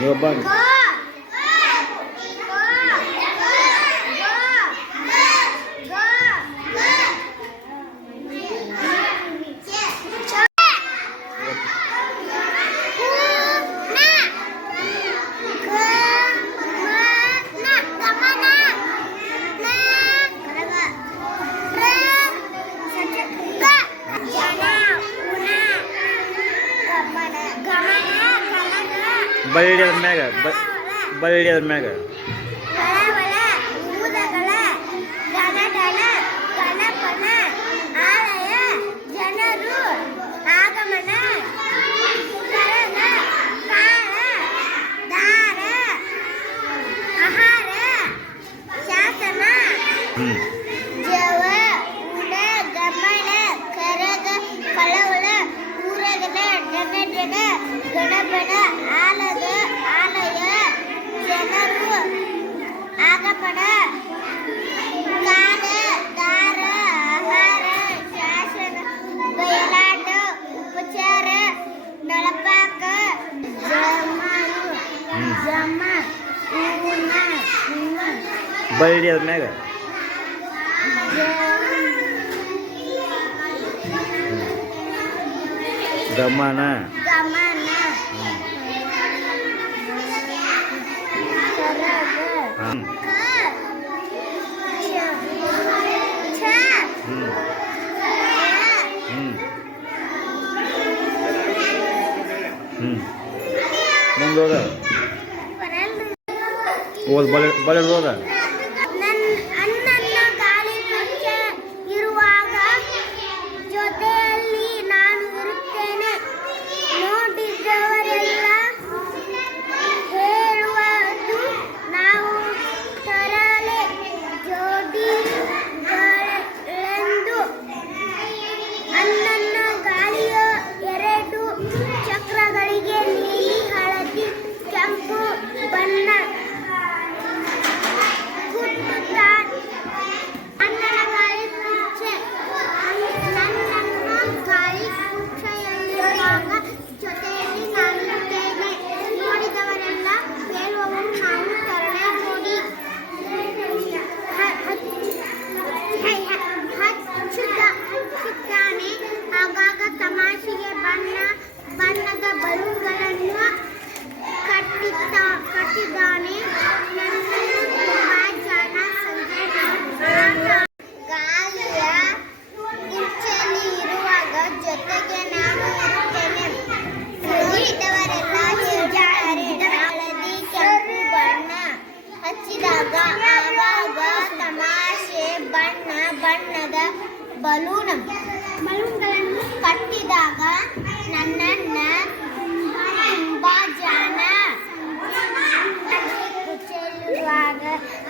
ನೀವು ಬನ್ನಿ. ಬಳ್ಳಿಯದ ಮ್ಯಾಗ ಬಳ್ಳಿಯದ ಮ್ಯಾಗ ಗಣಪನ ಆಲದ ಆಲಯ ಜನರು ಆಗಮನ ಕಾಲ ದಾರ ಆಹಾರ ಶಾಸನ ಬಯಲಾಟ ಉಪಚಾರ ನಳಪಾಕ ಜಮ ಬಳ್ಳಿಯದ ಮ್ಯಾಗ ಗಮನ ಮುಂದೋದ ಬರೋದ ಇರುವಾಗ ಜೊತೆಯಲ್ಲಿ ನಾನು ಇರುತ್ತೇನೆ. ನೋಡಿದವರೆಲ್ಲ ಹೇಳುವುದು ನಾವು ತರಲೆ ಜೋಡಿಗಳೆಂದು. ಅನ್ನನ್ನು ಗಾಳಿಯ ಎರಡು ಚಕ್ರಗಳಿಗೆ ನೀಲಿ ಹಳದಿ ಕೆಂಪು ಬಣ್ಣ ಜೊತೆಯಲ್ಲಿ ನಾನಿರುತ್ತೇನೆ. ನೋಡಿದವರೆಲ್ಲ ಹೇಳುವವರು ನಾವು ತರಲೆ ನೋಡಿ ಹಚ್ಚುತ್ತಾನೆ. ಆಗಾಗ ತಮಾಷೆಗೆ ಬಣ್ಣದ ಬಲೂನ್ಗಳನ್ನು ಕಟ್ಟಿದ್ದಾನೆ. ನನ್ನನ್ನು ತುಂಬಾ ಜನ ಗಾಳಿಯ ಕುರ್ಚಿಯಲ್ಲಿ ಇರುವಾಗ ಜೊತೆಗೆ ನಾನು ಇರುತ್ತೇನೆ. ನೋಡಿದವರೆಲ್ಲ ಹೇಳ್ತಾರೆ ಹಳದಿ ಕೆಂಪು ಬಣ್ಣ ಹಚ್ಚಿದಾಗ ಆವಾಗ ತಮಾಷೆ ಬಣ್ಣದ ಬಲೂನ್ಗಳನ್ನು ಕಟ್ಟಿದಾಗ ನನ್ನನ್ನ ತುಂಬಾ ಜನ ಕುರ್ಚಿಯಲ್ಲಿರುವಾಗ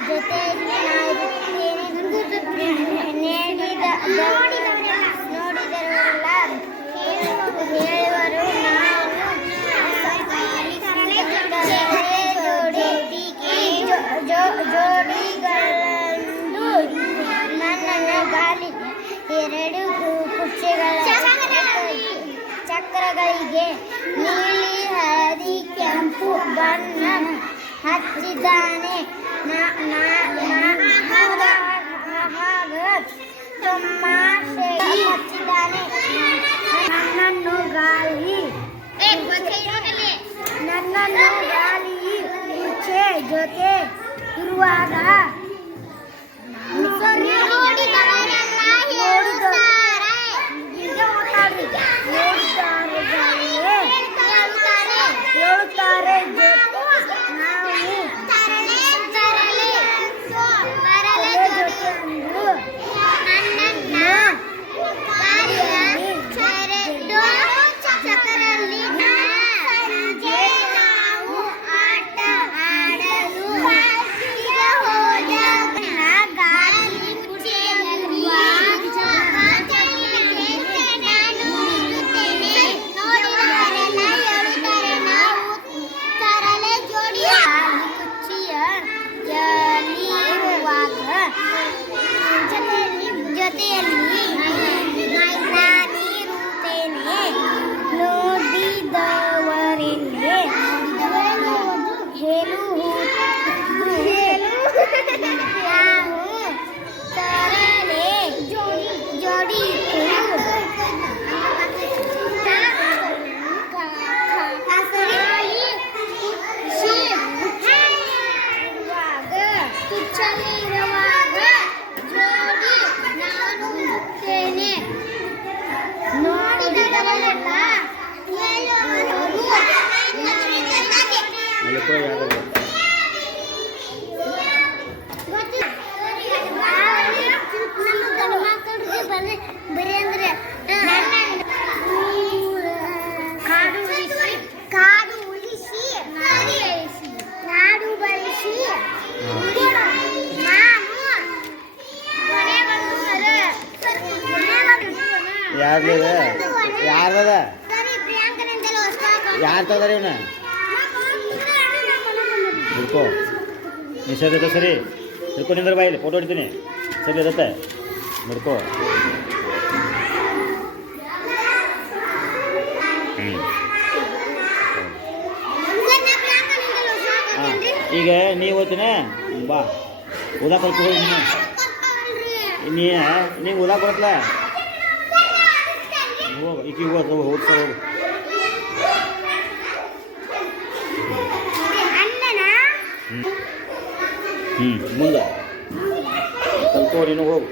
ಜೊತೆಯಲ್ಲಿ ನೋಡಿದವರೆಲ್ಲ ಹೇಳುವರು ಜೋಡಿಗಳೆಂದು. ನನ್ನನ್ನು ಗಾಳಿ ಎರಡು ಕುರ್ಚಿಗಳ ಚಕ್ರಗಳಿಗೆ ನೀಲಿ ಹಳದಿ ಕೆಂಪು ಬಣ್ಣ ಹಚ್ಚಿದ್ದಾನೆ. ತಮಾಷೆಗೆ ಹಚ್ಚಿದ್ದಾನೆ. ನನ್ನನ್ನು ಗಾಳಿ ಕುರ್ಚಿ ಜೊತೆ ಇರುವಾಗ ಹೇಳುತ್ತಾರೆ ಚಕ್ರಲ್ಲಿ ಸಂಜೆ ನಾವು ಆಟ ಆಡಲು ಗಾಳಿ ಅಲ್ಲಿ ಕೂಡ ಯಾರು ಬರೀ ಅಂದ್ರೆ ಕಾಡು ಉಳಿಸಿ ನಾಡು ಬಳಸಿ ಯಾರ್ಲಿದ ಯಾರದ ಸರಿ ಪ್ರಿಯಾಂಕನಿಂದಲೂ ಹೊಸ ಯಾರು ತಗದಾರ ಇವನ ಹಿಡ್ಕೋ ನೀ ಸರಿ ಇರುತ್ತೆ ಸರಿ ಹಿಡ್ಕೊ ನಿಂದ್ರ ಬಾಯಿಲಿ ಫೋಟೋ ಹೊಡಿತೀನಿ ಸರಿ ಇರುತ್ತೆ ಹಿಡ್ಕೋ ಹ್ಞೂ ಹಾಂ ಈಗ ನೀವು ಓದ್ತೀನಿ ಬಾ ಓದಾಕ ಕಲ್ತು ಹೋಗಿ ನೀವು ಓದಾಕ ಬರತ್ತಲ್ಲ ಹೋಗು ಈಗ ಓದ್ ಹೋಗಿ ಸರ್ ಹೋಗು ಹ್ಞೂ ಮುಂದೆ ಕಲ್ತ್ಕೋ ನೀನು ಹೋಗು